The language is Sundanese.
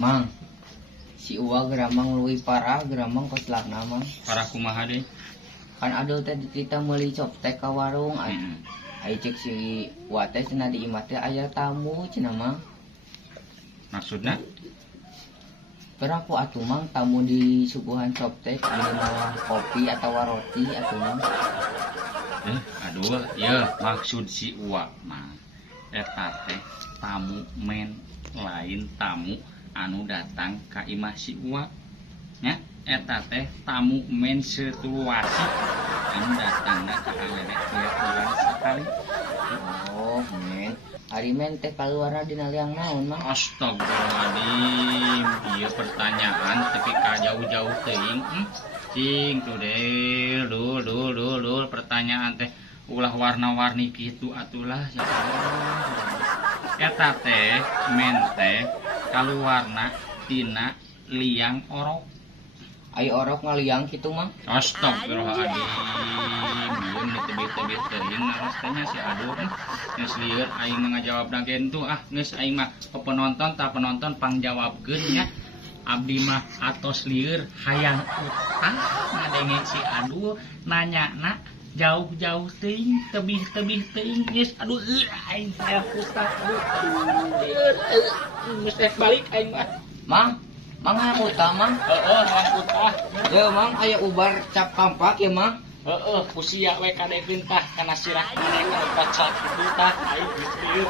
Mang, si Uwa geramang luwih parah geramang koslakna mang. Parah kumaha deh. Kan adul teh kita meuli coptek ka warung. Ai cek si Uwa teh cenah di imah teh aya tamu cenah mang. Maksudna? Keraku atuh mang tamu di suguhan coptek ini malah kopi atau roti atuh mang. Aduh, ya maksud si Uwa mah eta teh tamu men lain tamu anu datang ka imah si Uwa nya eta teh tamu men situasi anu datang ka alerek tiap bulan sekali. Oh men, ari men teh kaluarna dina liang naon mang? Astagfirullahaladzim, iya pertanyaan tapi ka jauh-jauh teuing. Cing tuh deh, dul pertanyaan teh ulah warna-warni gitu atulah ya Allah. Eta teh men teh kaluarna tina liang orok. Ai orok ngaliang kitu mang? Astagfirullahaladzim, belum ditebih-tebih teuing narostanya si aduh. Geus lieur aing mah ngajawab nagen tuh geus aing mah penonton tak penonton pangjawabkeun nya. Abdi mah atos lieur hayang utang ngadenge si aduh nanyana jauh-jauh teuing tebih-tebih teuing geus aduh aing saya utang aduh geus balik aing mah. Mang hayang utang mang? Hayang utang. Ya mang aya ubar cap kampak ya mang? Kusia we kadeukeun tah kana sirah maneh ka baca kitu tah aing geus lieur.